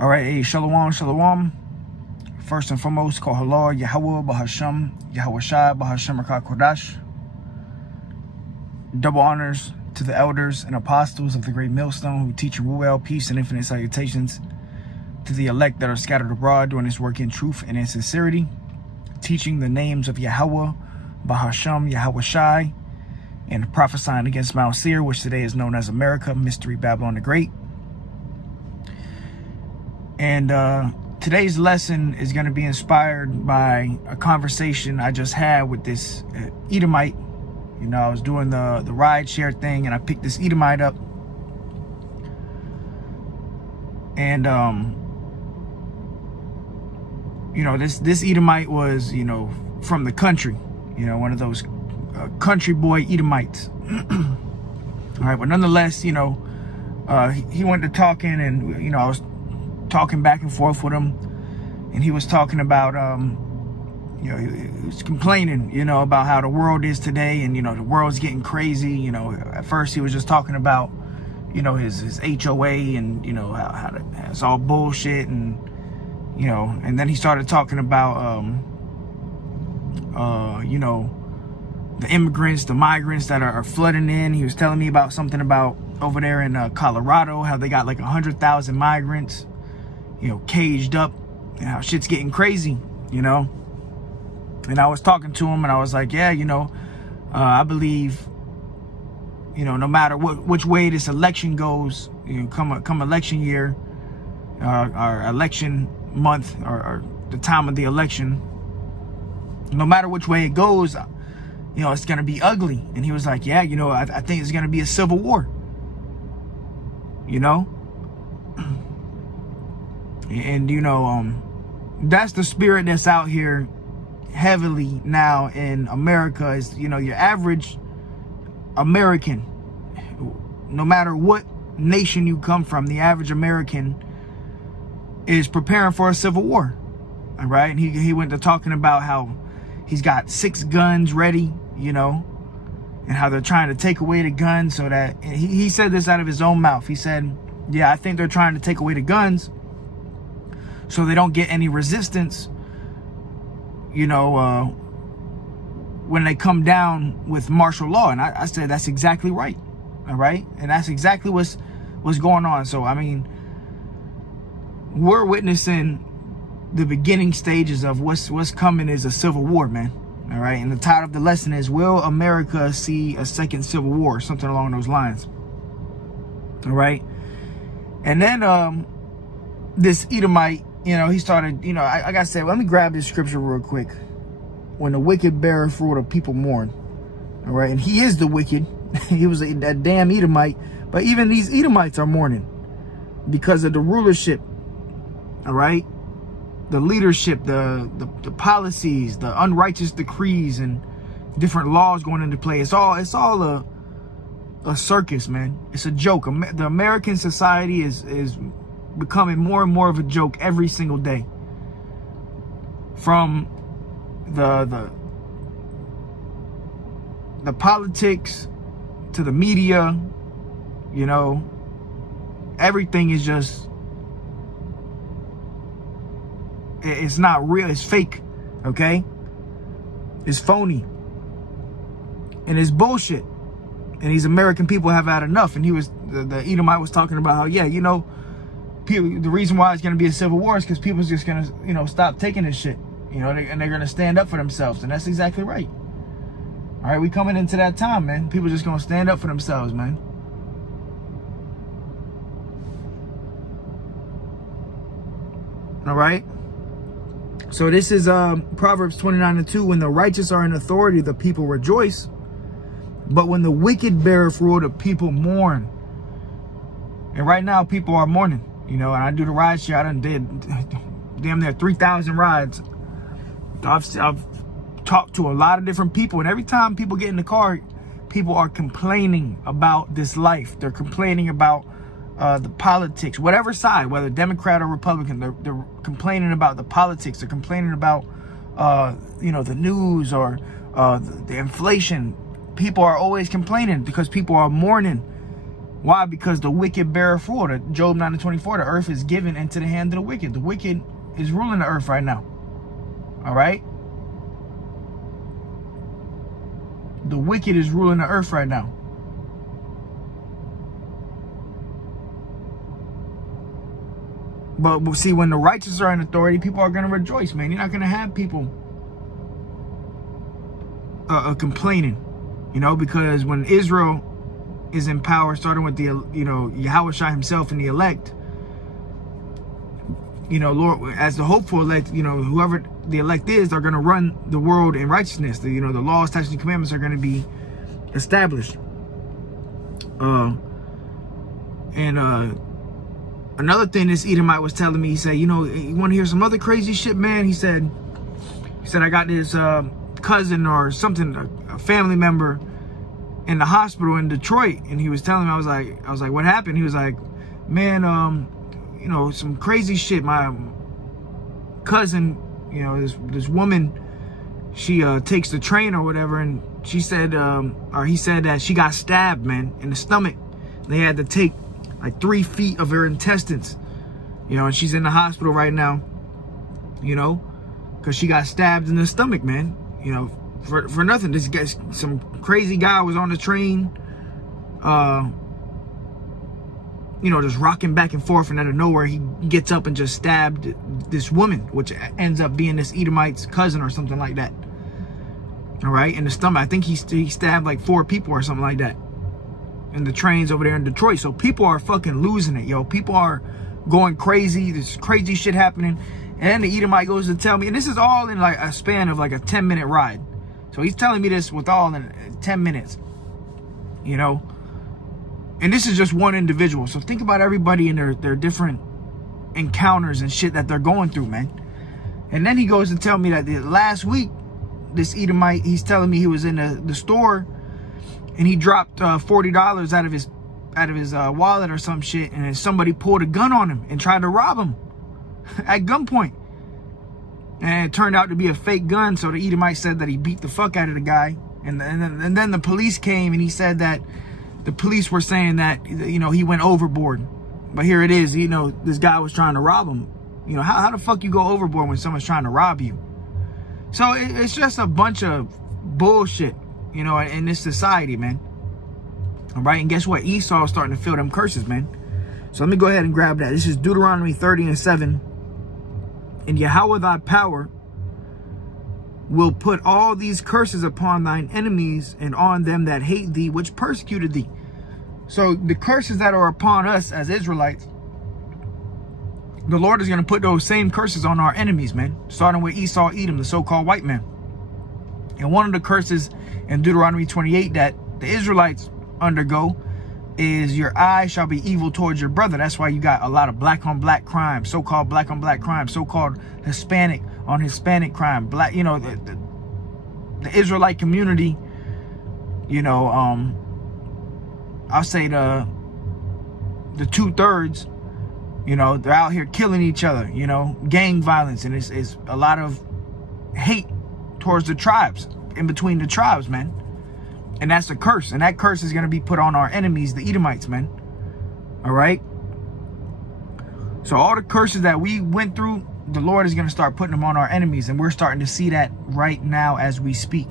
All right, hey, shalom, shalom. First and foremost, call halal, Yahweh, Bahasham, Yahweh Shai, Bahasham, Rakah Kodash. Double honors to the elders and apostles of the Great Millstone who teach and rule peace and infinite salutations to the elect that are scattered abroad doing this work in truth and in sincerity, teaching the names of Yahweh, Bahasham, Yahweh Shai, and prophesying against Mount Seir, which today is known as America, Mystery Babylon the Great. And today's lesson is going to be inspired by a conversation I just had with this Edomite. You know, I was doing the ride share thing and I picked this Edomite up. And, you know, this Edomite was, you know, from the country, you know, one of those country boy Edomites. All right, but nonetheless, you know, he went to talking and, you know, I was talking back and forth with him, and he was talking about you know, he was complaining, you know, about how the world is today, and you know, the world's getting crazy. You know, at first he was just talking about, you know, his HOA and, you know, how it's all bullshit, and you know, and then he started talking about you know, the immigrants, the migrants that are flooding in. He was telling me about something about over there in Colorado, how they got like 100,000 migrants, you know, caged up, and how shit's getting crazy, you know. And I was talking to him and I was like, yeah, you know, I believe, you know, no matter which way this election goes, you know, come election year, or election month, or the time of the election, no matter which way it goes, you know, it's going to be ugly. And he was like, yeah, you know, I think it's going to be a civil war, you know. And, you know, that's the spirit that's out here heavily now in America, is, you know, your average American, no matter what nation you come from, the average American is preparing for a civil war. All right. And he went to talking about how he's got 6 guns ready, you know, and how they're trying to take away the guns so that, he said this out of his own mouth. He said, yeah, I think they're trying to take away the guns so they don't get any resistance, you know, when they come down with martial law. And I said, that's exactly right. All right. And that's exactly what's going on. So, I mean, we're witnessing the beginning stages of what's coming is a civil war, man. All right. And the title of the lesson is, will America see a second civil war? Something along those lines. All right. And then this Edomite, you know, he started, you know, like I said, let me grab this scripture real quick. When the wicked beareth fruit, the people mourn. All right. And he is the wicked. He was a damn Edomite. But even these Edomites are mourning because of the rulership. All right. The leadership, the policies, the unrighteous decrees and different laws going into play. It's all a circus, man. It's a joke. The American society is becoming more and more of a joke every single day. From the politics to the media, you know, everything is just, it's not real. It's fake. Okay. It's phony. And it's bullshit. And these American people have had enough. And the Edomite was talking about how, yeah, you know, the reason why it's going to be a civil war is because people's just going to, you know, stop taking this shit, you know, and they're going to stand up for themselves. And that's exactly right. All right, we coming into that time, man. People just going to stand up for themselves, man. All right. So this is Proverbs 29:2. When the righteous are in authority, the people rejoice. But when the wicked beareth rule, the people mourn. And right now, people are mourning. You know, and I do the ride share. I done did damn near 3,000 rides. I've talked to a lot of different people, and every time people get in the car, people are complaining about this life. They're complaining about the politics, whatever side, whether Democrat or Republican. They're complaining about the politics. They're complaining about you know, the news or the inflation. People are always complaining because people are mourning. Why? Because the wicked bear fruit. Job 9:24, the earth is given into the hand of the wicked. The wicked is ruling the earth right now. All right? The wicked is ruling the earth right now. But we'll see, when the righteous are in authority, people are going to rejoice, man. You're not going to have people complaining, you know, because when Israel is in power, starting with the, you know, Yahushua himself and the elect, you know, Lord, as the hopeful elect, you know, whoever the elect is, they're going to run the world in righteousness. The, you know, the laws, statutes, and commandments are going to be established. Another thing this Edomite was telling me, he said, you know, you want to hear some other crazy shit, man? He said, I got this cousin or something, a family member in the hospital in Detroit, and he was telling me, I was like, what happened? He was like, man, you know, some crazy shit. My cousin, you know, this woman, she takes the train or whatever, and she said, or he said that she got stabbed, man, in the stomach. They had to take like 3 feet of her intestines, you know, and she's in the hospital right now, you know, because she got stabbed in the stomach, man, you know, for nothing. This guy, some crazy guy was on the train, you know, just rocking back and forth, and out of nowhere he gets up and just stabbed this woman, which ends up being this Edomite's cousin or something like that. All right, in the stomach. I think he stabbed like 4 people or something like that in the trains over there in Detroit. So people are fucking losing it, yo. People are going crazy. There's crazy shit happening. And then the Edomite goes to tell me, and this is all in like a span of like a 10-minute ride. So he's telling me this with all in 10 minutes, you know. And this is just one individual. So think about everybody in their different encounters and shit that they're going through, man. And then he goes to tell me that last week, this Edomite, he's telling me he was in the store, and he dropped $40 out of his wallet or some shit, and then somebody pulled a gun on him and tried to rob him at gunpoint. And it turned out to be a fake gun. So the Edomite said that he beat the fuck out of the guy, and then the police came, and he said that the police were saying that, you know, he went overboard. But here it is, you know, this guy was trying to rob him. You know, how the fuck you go overboard when someone's trying to rob you? So it's just a bunch of bullshit, you know, in this society, man. All right, and guess what? Esau's starting to feel them curses, man. So let me go ahead and grab that. This is Deuteronomy 30:7. And Yahweh thy power will put all these curses upon thine enemies and on them that hate thee, which persecuted thee. So the curses that are upon us as Israelites, the Lord is going to put those same curses on our enemies, man. Starting with Esau, Edom, the so-called white man. And one of the curses in Deuteronomy 28 that the Israelites undergo is your eye shall be evil towards your brother. That's why you got a lot of black on black crime, so-called black on black crime, so-called Hispanic on Hispanic crime. Black, you know, the Israelite community, you know, I'll say the 2/3, you know, they're out here killing each other, you know, gang violence, and it's a lot of hate towards the tribes, in between the tribes, man. And that's a curse, and that curse is going to be put on our enemies, the Edomites, man. All right? So all the curses that we went through, the Lord is going to start putting them on our enemies, and we're starting to see that right now as we speak.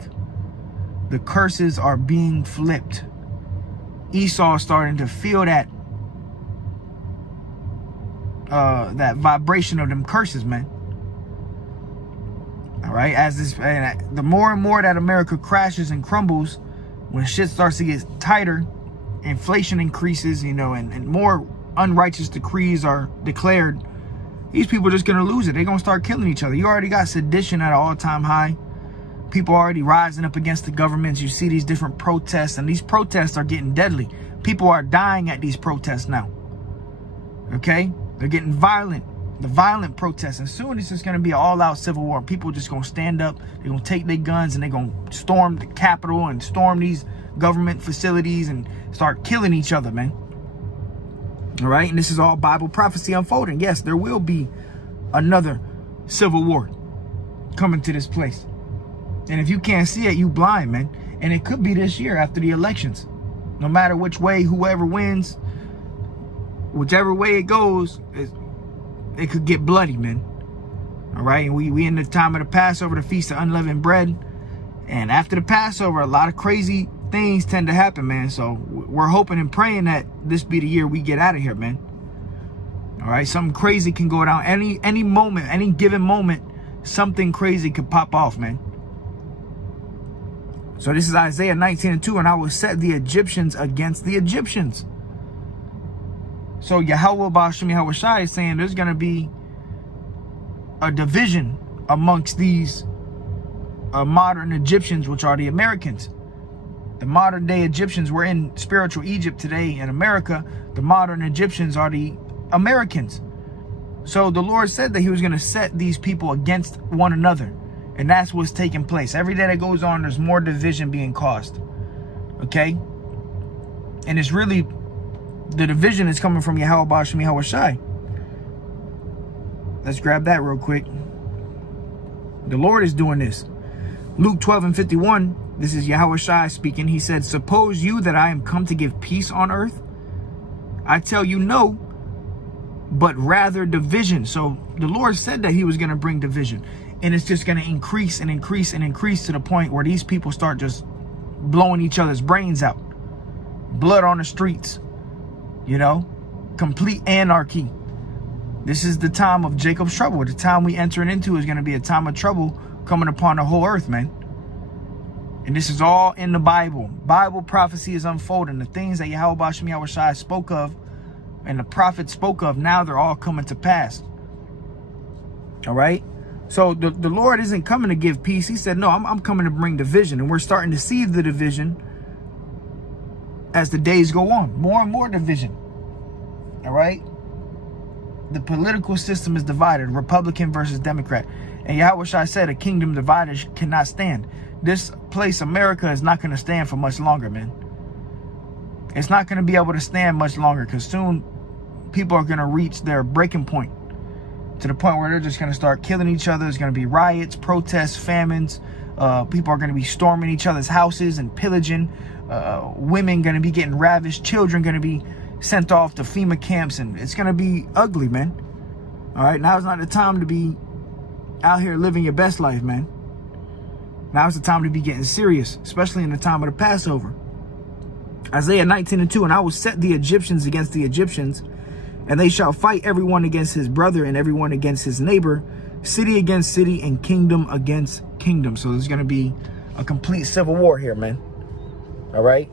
The curses are being flipped. Esau is starting to feel that that vibration of them curses, man. All right? As this, the more and more that America crashes and crumbles, when shit starts to get tighter, inflation increases, you know, and more unrighteous decrees are declared, these people are just going to lose it. They're going to start killing each other. You already got sedition at an all-time high. People are already rising up against the governments. You see these different protests, and these protests are getting deadly. People are dying at these protests now. Okay? They're getting violent. The violent protests. And soon it's just going to be an all-out civil war. People are just going to stand up. They're going to take their guns and they're going to storm the Capitol and storm these government facilities and start killing each other, man. All right? And this is all Bible prophecy unfolding. Yes, there will be another civil war coming to this place. And if you can't see it, you blind, man. And it could be this year after the elections. No matter which way, whoever wins, whichever way it goes, it could get bloody, man. All right, and we in the time of the Passover, the Feast of Unleavened Bread. And after the Passover, a lot of crazy things tend to happen, man. So we're hoping and praying that this be the year we get out of here, man. All right, something crazy can go down any moment, any given moment, something crazy could pop off, man. So this is Isaiah 19:2, and I will set the Egyptians against the Egyptians. So Yahweh Ba'ashem Yahweh Shai is saying there's going to be a division amongst these modern Egyptians, which are the Americans. The modern day Egyptians, we're in spiritual Egypt today in America. The modern Egyptians are the Americans. So the Lord said that he was going to set these people against one another. And that's what's taking place. Every day that goes on, there's more division being caused. Okay? And it's really, the division is coming from Yahweh Ba'ashem Yahweh Shai. Let's grab that real quick. The Lord is doing this. Luke 12:51, this is Yahweh Shai speaking. He said, suppose you that I am come to give peace on earth? I tell you no, but rather division. So the Lord said that he was going to bring division. And it's just going to increase and increase and increase to the point where these people start just blowing each other's brains out. Blood on the streets. You know, complete anarchy. This is the time of Jacob's trouble. The time we entering into is going to be a time of trouble coming upon the whole earth, man. And this is all in the Bible. Bible prophecy is unfolding. The things that Yahweh Ba'ashem Yahweh Shai spoke of and the prophet spoke of, now they're all coming to pass. All right. So the Lord isn't coming to give peace. He said, no, I'm coming to bring division. And we're starting to see the division as the days go on. More and more division. All right. The political system is divided. Republican versus Democrat. And Yahweh Shai said a kingdom divided cannot stand. This place, America, is not going to stand for much longer, man. It's not going to be able to stand much longer because soon people are going to reach their breaking point. To the point where they're just going to start killing each other. There's going to be riots, protests, famines. People are going to be storming each other's houses and pillaging. Women going to be getting ravished. Children going to be sent off to FEMA camps. And it's going to be ugly, man. All right, now is not the time to be out here living your best life, man. Now is the time to be getting serious, especially in the time of the Passover. Isaiah 19:2, and I will set the Egyptians against the Egyptians, and they shall fight everyone against his brother and everyone against his neighbor, city against city and kingdom against kingdom. So there's going to be a complete civil war here, man. All right.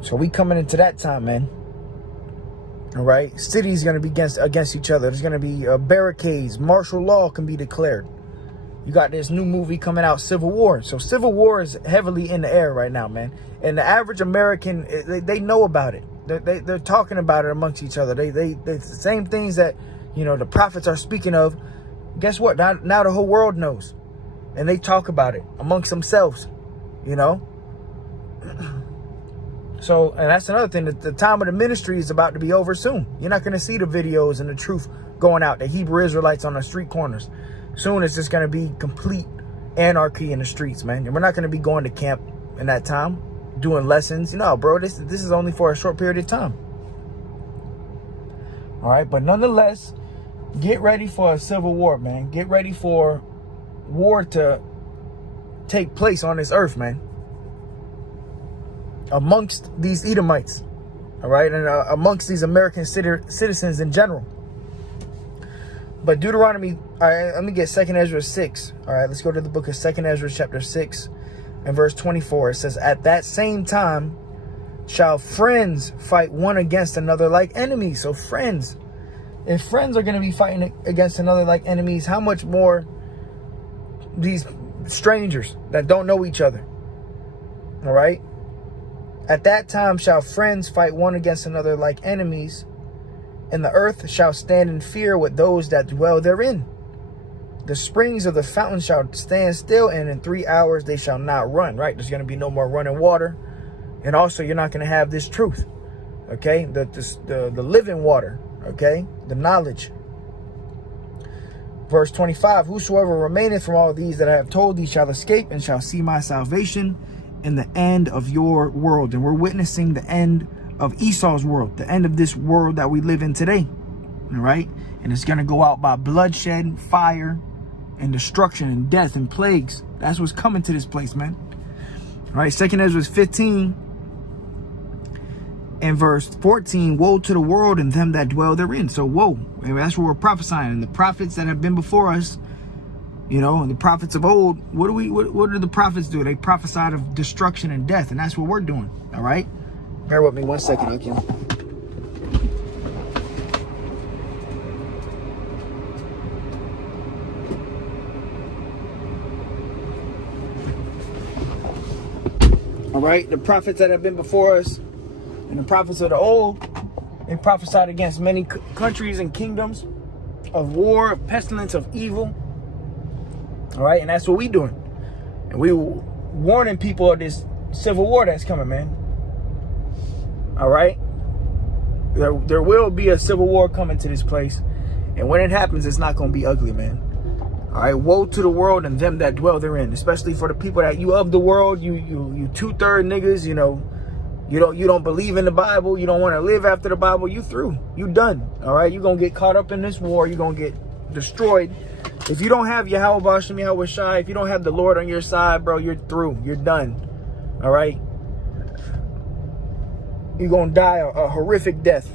So we coming into that time, man. All right. Cities going to be against each other. There's going to be barricades. Martial law can be declared. You got this new movie coming out, Civil War. So Civil War is heavily in the air right now, man. And the average American, they know about it. They're talking about it amongst each other. They the same things that, you know, the prophets are speaking of. Guess what? Now the whole world knows. And they talk about it amongst themselves, you know. So, and that's another thing. The time of the ministry is about to be over soon. You're not going to see the videos and the truth going out. The Hebrew Israelites on the street corners. Soon it's just going to be complete anarchy in the streets, man. And we're not going to be going to camp in that time, doing lessons. You know, bro, this is only for a short period of time. All right, but nonetheless, get ready for a civil war, man. Get ready for war to take place on this earth, man. Amongst these Edomites, all right, and amongst these American citizens in general. But Deuteronomy, all right, let me get 2nd Ezra 6. All right, let's go to the book of 2nd Ezra chapter 6 and verse 24. It says, at that same time shall friends fight one against another like enemies. So friends, if friends are going to be fighting against another like enemies, how much more these strangers that don't know each other? All right. At that time shall friends fight one against another like enemies, and the earth shall stand in fear with those that dwell therein. The springs of the fountain shall stand still, and in 3 hours they shall not run. Right? There's going to be no more running water. And also, you're not going to have this truth. Okay? The living water. Okay? The knowledge. Verse 25, whosoever remaineth from all these that I have told thee shall escape and shall see my salvation in the end of your world. And we're witnessing the end of Esau's world, the end of this world that we live in today. All right? And it's going to go out by bloodshed, fire, and destruction, and death, and plagues. That's what's coming to this place, man. All right? 2 Ezra 15 and verse 14, woe to the world and them that dwell therein. So, woe. And that's what we're prophesying. And the prophets that have been before us, you know, and the prophets of old, what do the prophets do? They prophesied of destruction and death, and that's what we're doing. All right? Bear with me 1 second, okay? All right? The prophets that have been before us and the prophets of the old, they prophesied against many countries and kingdoms of war, of pestilence, of evil. All right, and that's what we doing. And we warning people of this civil war that's coming, man. All right, there will be a civil war coming to this place, and when it happens, it's not gonna be ugly, man. All right, woe to the world and them that dwell therein, especially for the people that you of the world, you 2/3 niggas, you know. You don't believe in the Bible. You don't want to live after the Bible. You through. You done. All right. You're going to get caught up in this war. You're going to get destroyed. If you don't have Yahweh Bashem, Yahweh Shai, if you don't have the Lord on your side, bro, you're through. You're done. All right. You're going to die a horrific death.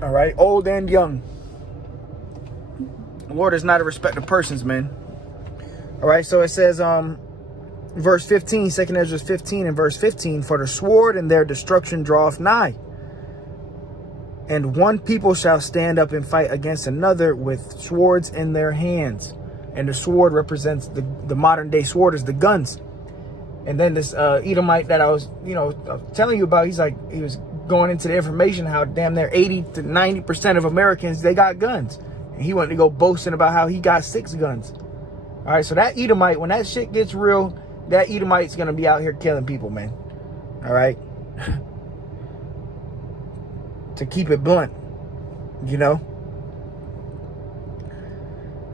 All right. Old and young. The Lord is not a respect of persons, man. All right. So it says, verse 15, 2 Ezra 15 and verse 15, for the sword and their destruction draweth nigh. And one people shall stand up and fight against another with swords in their hands. And the sword represents the modern day sword is the guns. And then this Edomite that I was telling you about, he was going into the information how damn near 80 to 90% of Americans, they got guns. And he wanted to go boasting about how he got 6 guns. All right, so that Edomite, when that shit gets real, that Edomite's going to be out here killing people, man. All right? To keep it blunt, you know?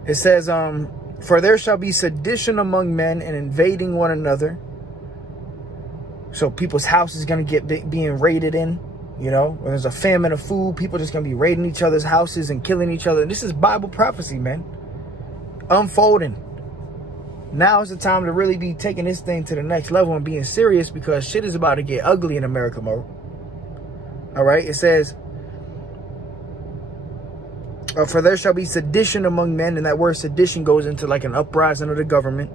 It says, for there shall be sedition among men and invading one another. So people's house is going to get being raided in, you know? When there's a famine of food, people just going to be raiding each other's houses and killing each other. This is Bible prophecy, man. Unfolding. Now is the time to really be taking this thing to the next level and being serious, because shit is about to get ugly in America, Mo. All right, it says, for there shall be sedition among men, and that word sedition goes into like an uprising of the government,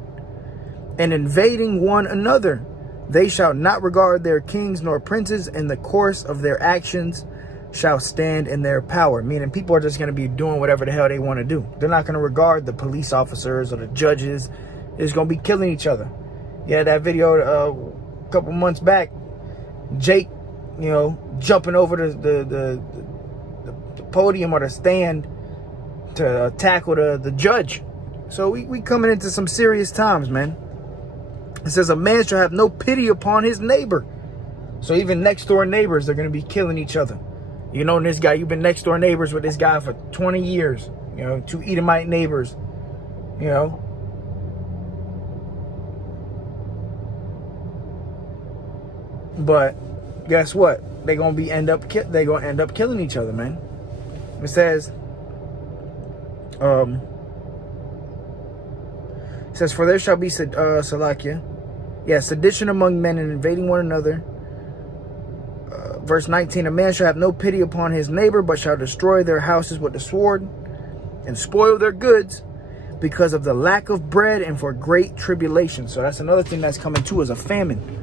and invading one another. They shall not regard their kings nor princes, and the course of their actions shall stand in their power. Meaning people are just going to be doing whatever the hell they want to do. They're not going to regard the police officers or the judges. Is going to be killing each other. Yeah, that video a couple months back, Jake, jumping over the podium or the stand to tackle the judge. So we coming into some serious times, man. It says a man shall have no pity upon his neighbor. So even next door neighbors, they're going to be killing each other. You know, this guy, you've been next door neighbors with this guy for 20 years. 2 Edomite neighbors. But guess what? They're gonna end up killing each other, man. It says, for there shall be Salakia, sedition among men and invading one another. Verse 19, a man shall have no pity upon his neighbor, but shall destroy their houses with the sword and spoil their goods because of the lack of bread and for great tribulation. So that's another thing that's coming too, is a famine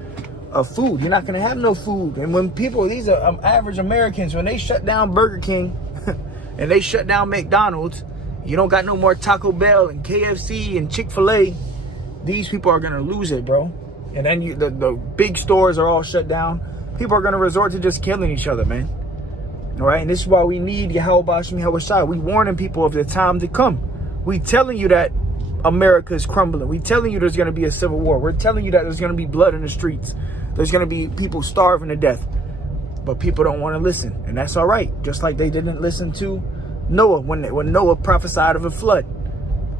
of food. You're not going to have no food. And when people, these are average Americans, when they shut down Burger King and they shut down McDonald's, you don't got no more Taco Bell and KFC and Chick-fil-A, these people are going to lose it, bro. And then the big stores are all shut down. People are going to resort to just killing each other, man. All right, and this is why we need Yahweh Bashem, Yahweh Shai. We warning people of the time to come. We telling you that America is crumbling. We telling you there's going to be a civil war. We're telling you that there's going to be blood in the streets. There's going to be people starving to death. But people don't want to listen. And that's all right. Just like they didn't listen to Noah when Noah prophesied of a flood.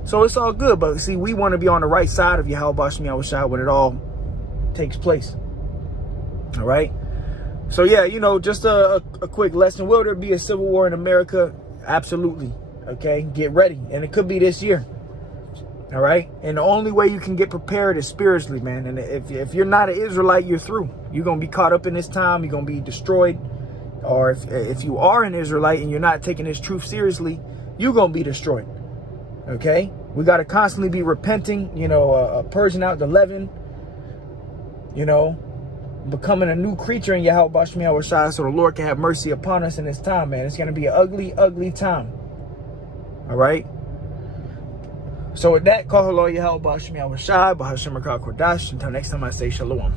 So it's all good. But see, we want to be on the right side of Yahweh Bashem, Yahweh Shai when it all takes place. All right. So yeah, you know, just a quick lesson. Will there be a civil war in America? Absolutely. Okay, get ready. And it could be this year. All right. And the only way you can get prepared is spiritually, man. And if you're not an Israelite, you're through. You're going to be caught up in this time. You're going to be destroyed. Or if you are an Israelite and you're not taking this truth seriously, you're going to be destroyed. Okay. We got to constantly be repenting, you know, purging out the leaven, you know, becoming a new creature in Yahweh Shai, so the Lord can have mercy upon us in this time, man. It's going to be an ugly, ugly time. All right. So with that, call hello Yahweh Shai, Bahashem Rakah Kodash. Until next time, I say shalom.